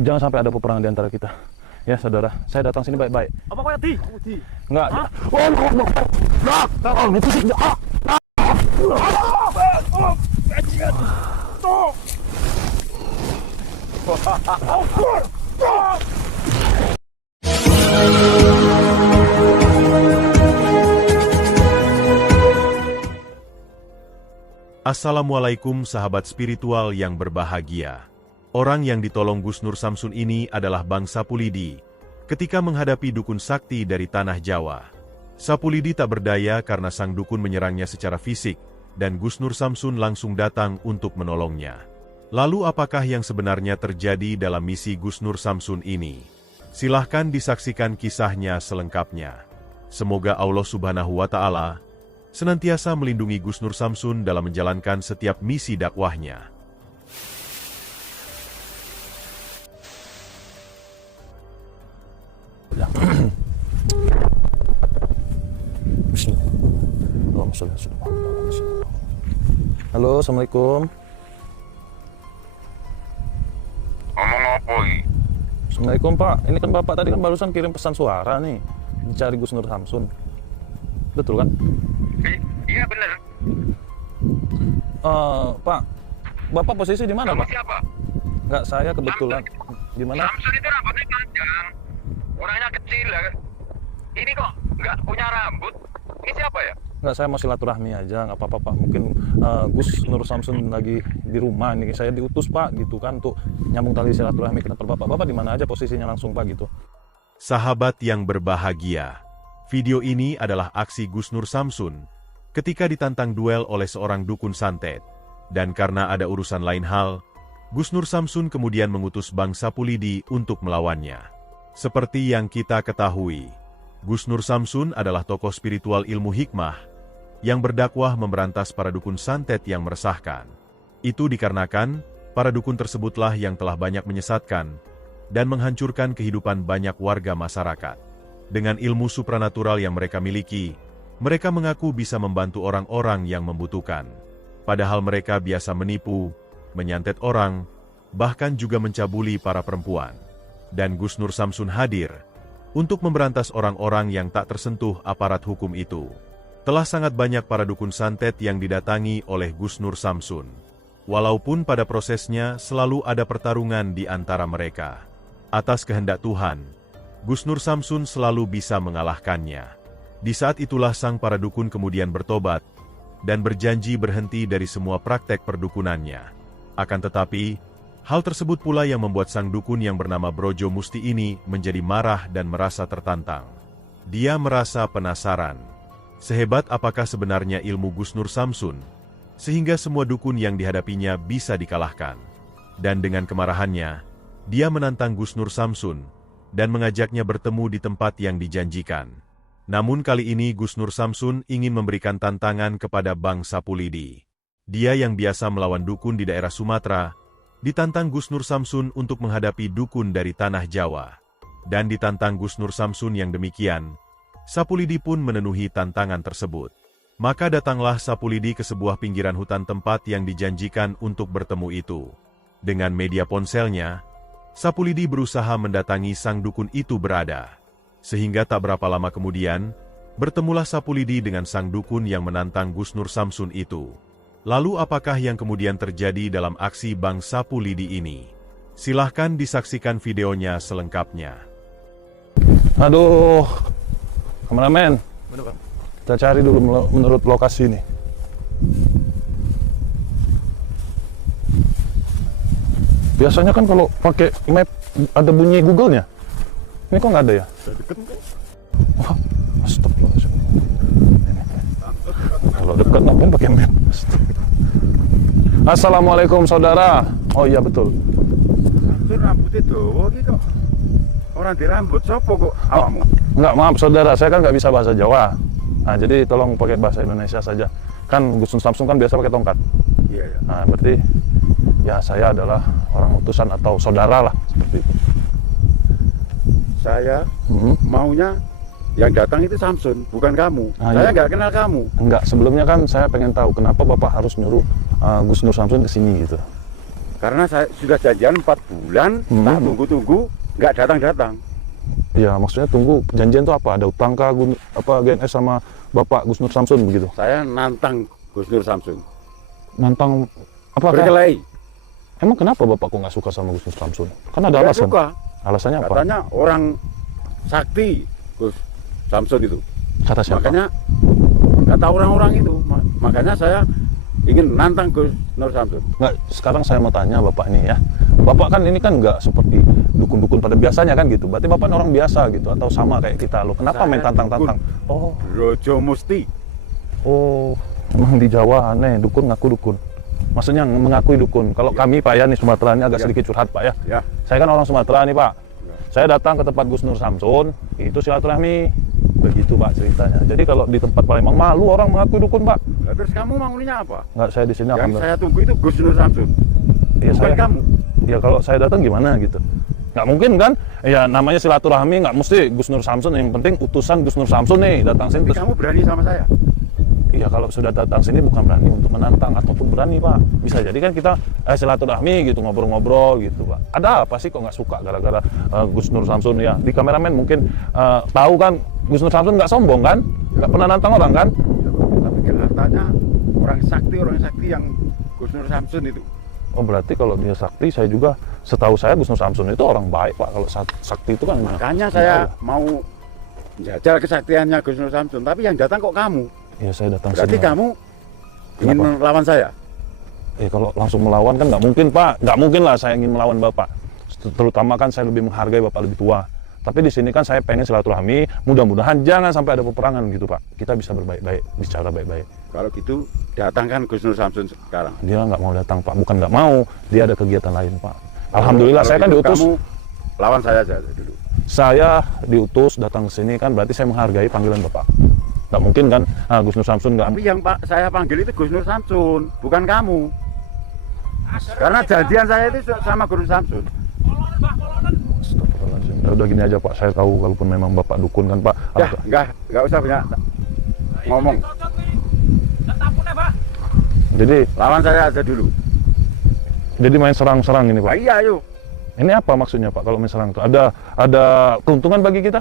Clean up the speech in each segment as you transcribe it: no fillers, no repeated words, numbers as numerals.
jangan sampai ada peperangan di antara kita. Ya, saudara, saya datang sini baik-baik. Apa kau di? Enggak. Itu sih. Assalamualaikum sahabat spiritual yang berbahagia. Orang yang ditolong Gus Nur Samsun ini adalah Bang Sapulidi ketika menghadapi dukun sakti dari tanah Jawa. Sapulidi tak berdaya karena sang dukun menyerangnya secara fisik dan Gus Nur Samsun langsung datang untuk menolongnya. Lalu apakah yang sebenarnya terjadi dalam misi Gus Nur Samsun ini? Silahkan disaksikan kisahnya selengkapnya. Semoga Allah Subhanahu wa Ta'ala senantiasa melindungi Gus Nur Samsun dalam menjalankan setiap misi dakwahnya. Halo, assalamualaikum. Ngomong apa ini? Assalamualaikum Pak. Ini kan Bapak tadi kan barusan kirim pesan suara nih, mencari Gus Nur Samsun. Betul kan? Iya benar. Pak, Bapak posisi di mana Kamu Pak? siapa? Enggak, saya kebetulan. Gimana? Samsun itu rambutnya panjang, orangnya kecil ya. Ini kok nggak punya rambut? Ini siapa ya? Enggak, saya mau silaturahmi aja, nggak apa-apa Pak. Mungkin Gus Nur Samsun lagi di rumah nih. Saya diutus Pak gitu kan untuk nyambung tali silaturahmi ke kantor Bapak. Bapak di mana aja posisinya langsung Pak gitu. Sahabat yang berbahagia, video ini adalah aksi Gus Nur Samsun ketika ditantang duel oleh seorang dukun santet. Dan karena ada urusan lain hal, Gus Nur Samsun kemudian mengutus Bang Sapulidi untuk melawannya. Seperti yang kita ketahui, Gus Nur Samsun adalah tokoh spiritual ilmu hikmah yang berdakwah memberantas para dukun santet yang meresahkan. Itu dikarenakan para dukun tersebutlah yang telah banyak menyesatkan dan menghancurkan kehidupan banyak warga masyarakat. Dengan ilmu supranatural yang mereka miliki, mereka mengaku bisa membantu orang-orang yang membutuhkan. Padahal mereka biasa menipu, menyantet orang, bahkan juga mencabuli para perempuan. Dan Gus Nur Samsun hadir untuk memberantas orang-orang yang tak tersentuh aparat hukum itu. Telah sangat banyak para dukun santet yang didatangi oleh Gus Nur Samsun. Walaupun pada prosesnya selalu ada pertarungan di antara mereka. Atas kehendak Tuhan, Gus Nur Samsun selalu bisa mengalahkannya. Di saat itulah sang para dukun kemudian bertobat dan berjanji berhenti dari semua praktek perdukunannya. Akan tetapi, hal tersebut pula yang membuat sang dukun yang bernama Brojo Musti ini menjadi marah dan merasa tertantang. Dia merasa penasaran, sehebat apakah sebenarnya ilmu Gus Nur Samsun, sehingga semua dukun yang dihadapinya bisa dikalahkan. Dan dengan kemarahannya, dia menantang Gus Nur Samsun dan mengajaknya bertemu di tempat yang dijanjikan. Namun kali ini Gus Nur Samsun ingin memberikan tantangan kepada Bang Sapulidi. Dia yang biasa melawan dukun di daerah Sumatera, ditantang Gus Nur Samsun untuk menghadapi dukun dari tanah Jawa. Dan ditantang Gus Nur Samsun yang demikian, Sapulidi pun memenuhi tantangan tersebut. Maka datanglah Sapulidi ke sebuah pinggiran hutan tempat yang dijanjikan untuk bertemu itu. Dengan media ponselnya, Sapulidi berusaha mendatangi sang dukun itu berada. Sehingga tak berapa lama kemudian, bertemulah Sapulidi dengan sang dukun yang menantang Gus Nur Samsun itu. Lalu apakah yang kemudian terjadi dalam aksi Bang Sapulidi ini? Silahkan disaksikan videonya selengkapnya. Aduh, kameramen, kita cari dulu menurut lokasi ini. Biasanya kan kalau pakai map ada bunyi Google-nya. Ini kok nggak ada ya? Wah, astagfirullahaladzim. Kalau dekat ngapain pakai map? Assalamualaikum saudara. Oh iya betul. Itu rambut itu, oh gitu. Orang di rambut, sopo kok awakmu? Enggak, maaf saudara, saya kan nggak bisa bahasa Jawa. Nah, jadi tolong pakai bahasa Indonesia saja. Kan Gus Nur Samsun kan biasa pakai tongkat. Iya, iya. Nah, berarti ya saya adalah orang utusan atau saudara lah, seperti itu. Saya maunya yang datang itu Samsun, bukan kamu. Saya nggak kenal kamu. Enggak, sebelumnya kan saya pengen tahu kenapa Bapak harus nyuruh Gus Nur Samsun ke sini gitu. Karena saya sudah janjian 4 bulan, tak tunggu-tunggu, nggak datang-datang. Ya maksudnya tunggu janjian itu apa? Ada utang kah GNS sama Bapak Gus Nur Samsun begitu? Saya nantang Gus Nur Samsun. Nantang apa? Berkelahi. Emang kenapa Bapak kok nggak suka sama Gus Nur Samsun? Kan ada Nggak alasan. suka. Alasannya apa? Katanya orang sakti Gus Samsun itu. Kata siapa? Makanya kata orang-orang itu, makanya saya ingin nantang Gus Nur Samsun. Nggak, sekarang saya mau tanya Bapak nih ya. Bapak kan ini kan nggak seperti dukun-dukun pada biasanya kan gitu. Berarti Bapak orang biasa gitu atau sama kayak kita lo. Kenapa Saya main tantang-tantang? dukun. Oh, Rojo Musti. oh, emang di Jawa aneh dukun ngaku dukun. Maksudnya mengakui dukun. Kalau kami Pak ya nih Sumatera ini agak sedikit curhat Pak ya. Ya. Saya kan orang Sumatera nih Pak. Saya datang ke tempat Gus Nur Samsun, itu silaturahmi. Begitu Pak ceritanya. Jadi kalau di tempat Palembang malu orang mengakui dukun Pak. Nah, terus kamu maunya apa? Nggak, saya di sini Yang alhamdulillah. saya tunggu itu Gus Nur Samsun. Ya, Bukan saya, kamu. ya kalau saya datang gimana gitu. Nggak mungkin kan? Ya namanya silaturahmi nggak mesti Gus Nur Samsun. Yang penting utusan Gus Nur Samsun nih datang sini. Tapi Terus, kamu berani sama saya? ya kalau sudah datang sini bukan berani untuk menantang ataupun berani Pak. Bisa jadi kan kita silaturahmi gitu ngobrol-ngobrol gitu Pak. Ada apa sih kok nggak suka gara-gara Gus Nur Samsun ya? Di kameramen mungkin tahu kan Gus Nur Samsun nggak sombong kan? Nggak pernah nantang orang kan? Tapi katanya orang sakti yang Gus Nur Samsun itu. Oh berarti kalau dia sakti saya juga setahu saya Gus Nur Samsun itu orang baik Pak. Kalau sakti itu kan Makanya saya mau jajal kesaktiannya Gus Nur Samsun, tapi yang datang kok kamu. ya saya datang Berarti sini. kamu ingin Kenapa? melawan saya? Kalau langsung melawan kan nggak mungkin Pak, nggak mungkin lah saya ingin melawan Bapak. Terutama kan saya lebih menghargai Bapak lebih tua. Tapi di sini kan saya pengen silaturahmi, mudah-mudahan jangan sampai ada peperangan gitu Pak. Kita bisa berbaik-baik, bicara baik-baik. Kalau gitu datangkan Gus Nur Samsun sekarang. Dia nggak mau datang Pak, bukan nggak mau, dia ada kegiatan lain Pak. Alhamdulillah saya kan gitu diutus. Kamu lawan saya saja dulu. Saya diutus datang ke sini kan berarti saya menghargai panggilan Bapak. Nggak mungkin kan Gus Nur Samsun nggak. Tapi yang saya panggil itu Gus Nur Samsun, bukan kamu. Karena janjian saya itu sama Gus Nur Samsun. Astagfirullahaladzim. Ya udah gini aja Pak, saya tahu kalaupun memang Bapak dukun kan Pak. Ya, enggak usah banyak ngomong. Jadi Lawan saya aja dulu. main serang-serang ini Pak. Nah, iya, ayo. Ini apa maksudnya Pak kalau main serang itu? Ada keuntungan bagi kita?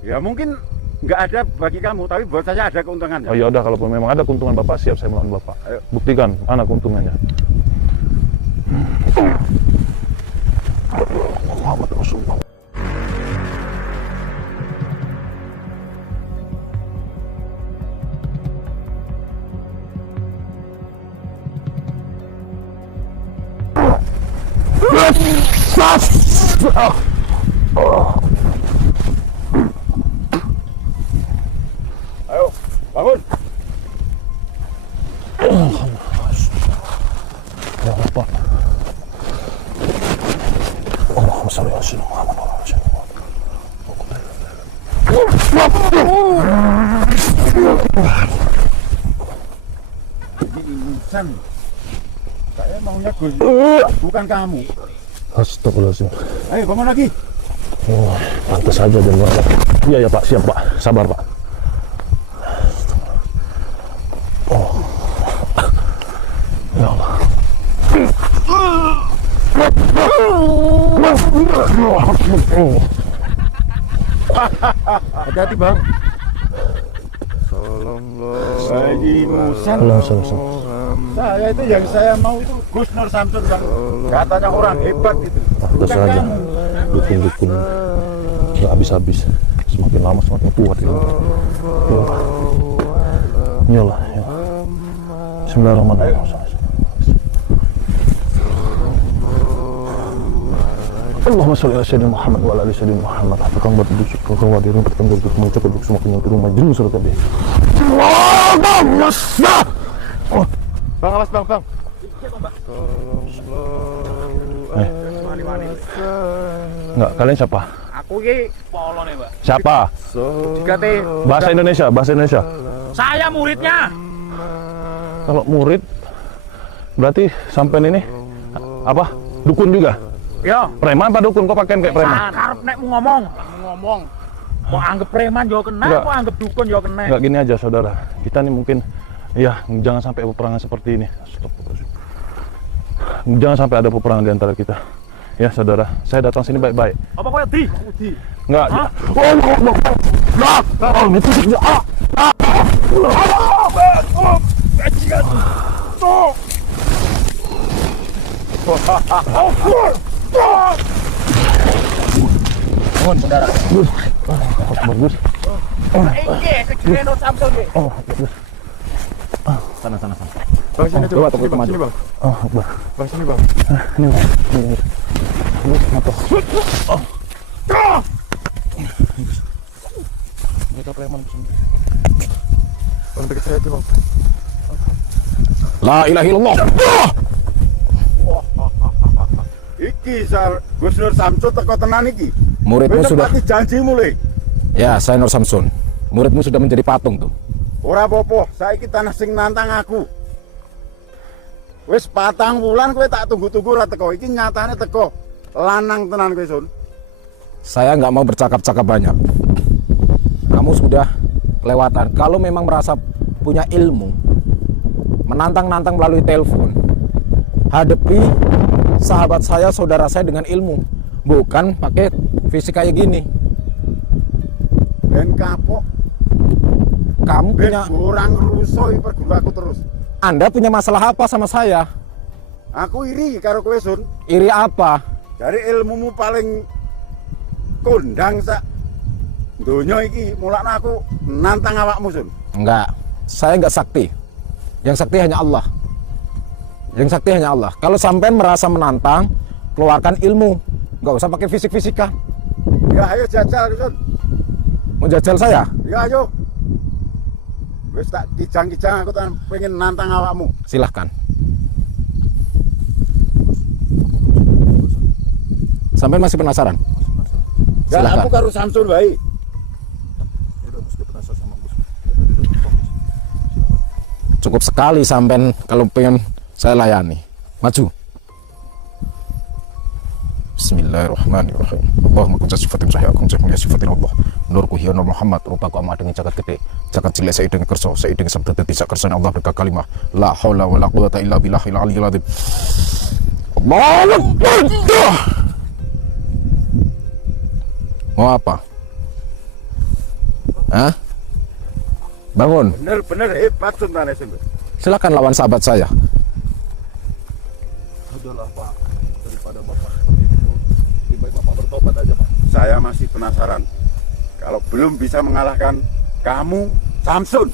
Ya mungkin nggak ada bagi kamu, tapi buat saya ada keuntungannya. Oh ya udah kalaupun memang ada keuntungan Bapak siap saya melawan Bapak. Ayo. Buktikan mana keuntungannya. Muhammad Rasulullah. Ayo, bangun. Ya Allah Pak. Allahumma shalli ala sayyidina Muhammad wa ala ali sayyidina Jadi insan. Saya maunya Gus, bukan kamu. Astagfirullahaladzim. Ayo, bangun lagi. Oh, pantas saja dan luar. Iya ya Pak, siap Pak. Sabar Pak. Oh. Ya Allah. Hati-hati, Bang. Haji Musan. Saya itu yang saya mau itu Gus Nur Samsun yang katanya orang hebat itu. Pantas Bukan saja. kamu. Dukun-dukun nggak habis-habis. Semakin lama semakin kuat ya. Iyalah. Ya. Bismillahirrahmanirrahim. Allahumma sholli ala sayyidina Muhammad wa ala ali sayyidina Muhammad. Tukang buat duduk, tukang buat dirumah, tukang duduk, mengucap duduk semua kenyang turun majnun surat kabeh. Bang, awas bang. Enggak, kalian siapa? Aku ini polon ya, Mbak. Siapa? Dikate Bahasa Indonesia, bahasa Indonesia. saya muridnya. Kalau murid berarti sampean ini apa? Dukun juga? Ya, Preman apa dukun? Kok pakaian kayak preman? karep nek mau ngomong. Kok anggap preman yo kena, Enggak. kok anggap dukun yo kena. Enggak, gini aja saudara. Kita nih mungkin ya jangan sampai peperangan seperti ini. Astagfirullahaladzim. Jangan sampai ada peperangan di antara kita. Ya saudara, saya datang sini baik-baik. Apa kau di? Enggak. Itu sih. Mohon saudara. Bagus. Sana. Bang sini coba tunggu maju. Bang. Oh, Akbar. Bang sini bang. Ini, Bang. Ini motor. Mereka preman kesini. Bang dekat saya aja bang. La ilaha illallah. Iki Gus Nur Samsun teko tenan iki. Muridmu sudah. Janji mulai. Ya, saya Nur Samsun. Muridmu sudah menjadi patung tuh. Ora apa-apa, saiki tanah sing nantang aku. Wis 4 wulan kowe tak tunggu-tunggu ora teko. Iki nyatane teko. Lanang tenan kowe, Sun. Saya nggak mau bercakap-cakap banyak. Kamu sudah kelewatan. Kalau memang merasa punya ilmu, menantang-nantang melalui telepon, hadapi sahabat saya, saudara saya dengan ilmu, bukan pakai fisik kayak gini. Ben kapok, Kamu ben punya, orang rusuh perguru aku terus. Anda punya masalah apa sama saya? Aku iri karo kowe, Sun. Iri apa? Dari ilmumu paling kondang sak donya iki, mulakno aku nantang awakmu, Sun. Enggak, saya enggak sakti. Yang sakti hanya Allah. Yang sakti hanya Allah. Kalau sampai merasa menantang, keluarkan ilmu. Enggak usah pakai fisik-fisikan. Ya ayo jajal, Sun. Mau jajal saya? Ya ayo. Wis tak kijang-kijang aku tak pengen nantang awakmu. Silahkan. Sampai masih penasaran? Ya Silahkan. aku karo Samsun wae. Cukup sekali sampai kalau pengen saya layani. Maju. Bismillahirrahmanirrahim. Allahumma kunca sifatin sahih akung mulia sifatin Allah. Nurku hiya nur Muhammad rupaku ama dengan jagat gede. Jagat cilik saya dengan kerso, saya dengan sabda dadi sak kersane Allah berkah kalimah. La haula wala quwata illa billahil aliyyil azim. Allahu Akbar. Mau apa? Hah? Bangun. Bener-bener hebat Suntane Sun. Silakan lawan sahabat saya. Udahlah Pak, daripada Bapak seperti itu, lebih baik Bapak bertobat aja Pak. Saya masih penasaran. Kalau belum bisa mengalahkan kamu, Samsun.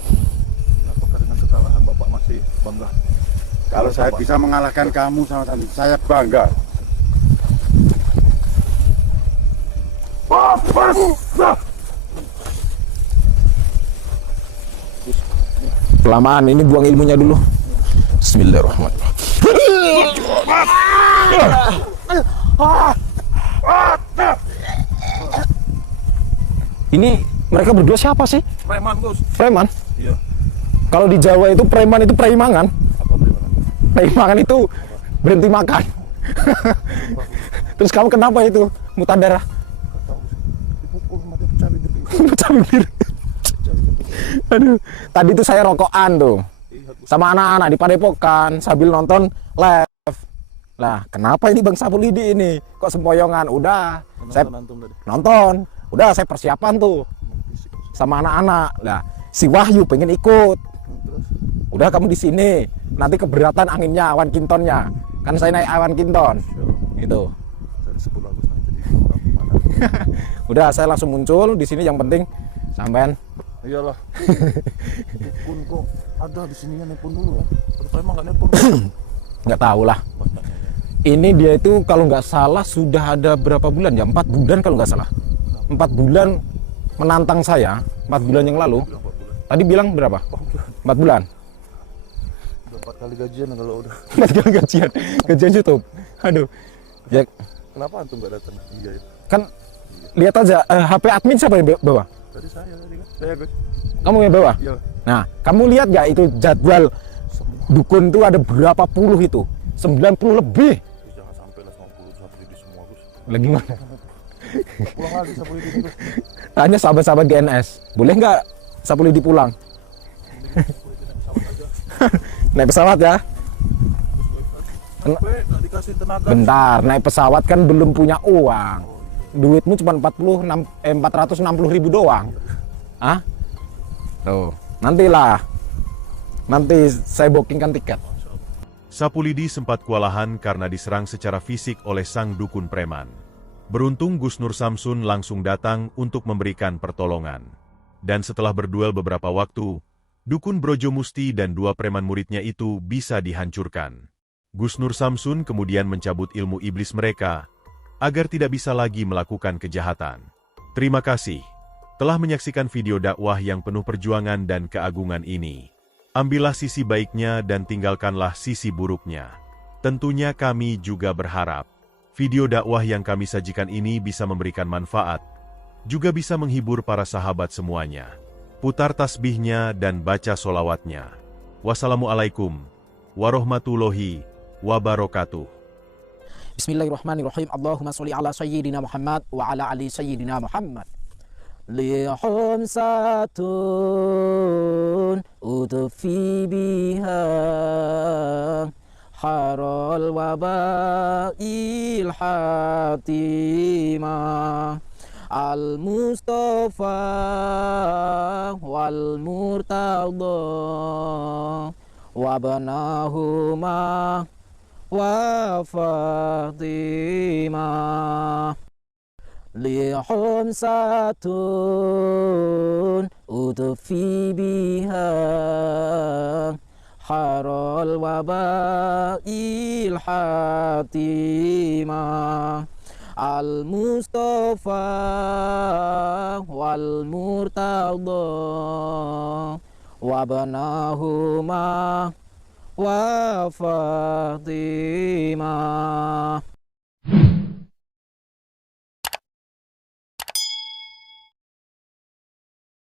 Apakah dengan kekalahan Bapak masih bangga? Kalau saya bisa mengalahkan kamu sama Samsun, saya bangga. Kelamaan ini buang ilmunya dulu. Bismillahirrahmanirrahim. Ini mereka berdua siapa sih? Preman Gus. Preman? Iya. Kalau di Jawa itu preman itu preimangan. Apa preman? Preimangan itu berhenti makan. Terus kamu kenapa itu muntah darah? Dipukul mati pecah bibir. Pecah bibir. Aduh, tadi tuh saya rokokan tuh sama anak-anak di Padepokan sambil nonton live. Lah, kenapa ini Bang Sapulidi ini kok sempoyongan? Udah, saya nonton. Udah, saya persiapan tuh sama anak-anak. Lah, si Wahyu pengen ikut. Udah, kamu di sini. Nanti keberatan anginnya, awan kintonnya. Kan saya naik awan kinton. Itu. Udah, saya langsung muncul di sini. Yang penting sampean. Iyalah. Pun kok ada di sininya nelpon dulu ya. Terus saya emang nggak nelpon. Nggak tahu lah. Ini dia itu kalau nggak salah sudah ada berapa bulan ya? 4 bulan kalau nggak salah. 4 bulan menantang saya. 4 bulan yang lalu. Tadi bilang berapa? 4 bulan. Udah 4 kali gajian kalau udah. 4 kali gajian. Gajian YouTube. Aduh. Ya, Kenapa antum nggak datang? Iya. kan lihat aja HP admin siapa yang bawa? Tadi saya tadi kan. Saya Gus. Kamu yang bawa? Iya. Nah, kamu lihat nggak itu jadwal dukun tuh ada berapa puluh itu? 90 lebih. Jangan sampai lah 90 satu di semua Gus. Lagi mana? Pulang lagi satu di Gus. Hanya sahabat-sahabat GNS. Boleh nggak Sapulidi pulang? Naik pesawat ya. dikasih tenaga. Bentar, naik pesawat kan belum punya uang. Duitmu cuma 460.000 doang. Ah? Tuh, nantilah. Nanti saya bookingkan tiket. Sapulidi sempat kewalahan karena diserang secara fisik oleh sang dukun preman. Beruntung Gus Nur Samsun langsung datang untuk memberikan pertolongan. Dan setelah berduel beberapa waktu, dukun Brojo Musti dan 2 preman muridnya itu bisa dihancurkan. Gus Nur Samsun kemudian mencabut ilmu iblis mereka, agar tidak bisa lagi melakukan kejahatan. Terima kasih telah menyaksikan video dakwah yang penuh perjuangan dan keagungan ini. Ambillah sisi baiknya dan tinggalkanlah sisi buruknya. Tentunya kami juga berharap video dakwah yang kami sajikan ini bisa memberikan manfaat, juga bisa menghibur para sahabat semuanya. Putar tasbihnya dan baca solawatnya. Wassalamualaikum warahmatullahi wabarakatuh. Bismillahirrahmanirrahim. Allahumma sholli ala sayyidina Muhammad wa ala ali sayyidina Muhammad. Lihum satun utufi biha harol wabail hatimah al-Mustafa wal Murtada wabnahuma wa Fatimah. Lihum satun utufi biha harol wabail hatimah al-Mustafa wal Murtada wabnahuma wa Fatimah.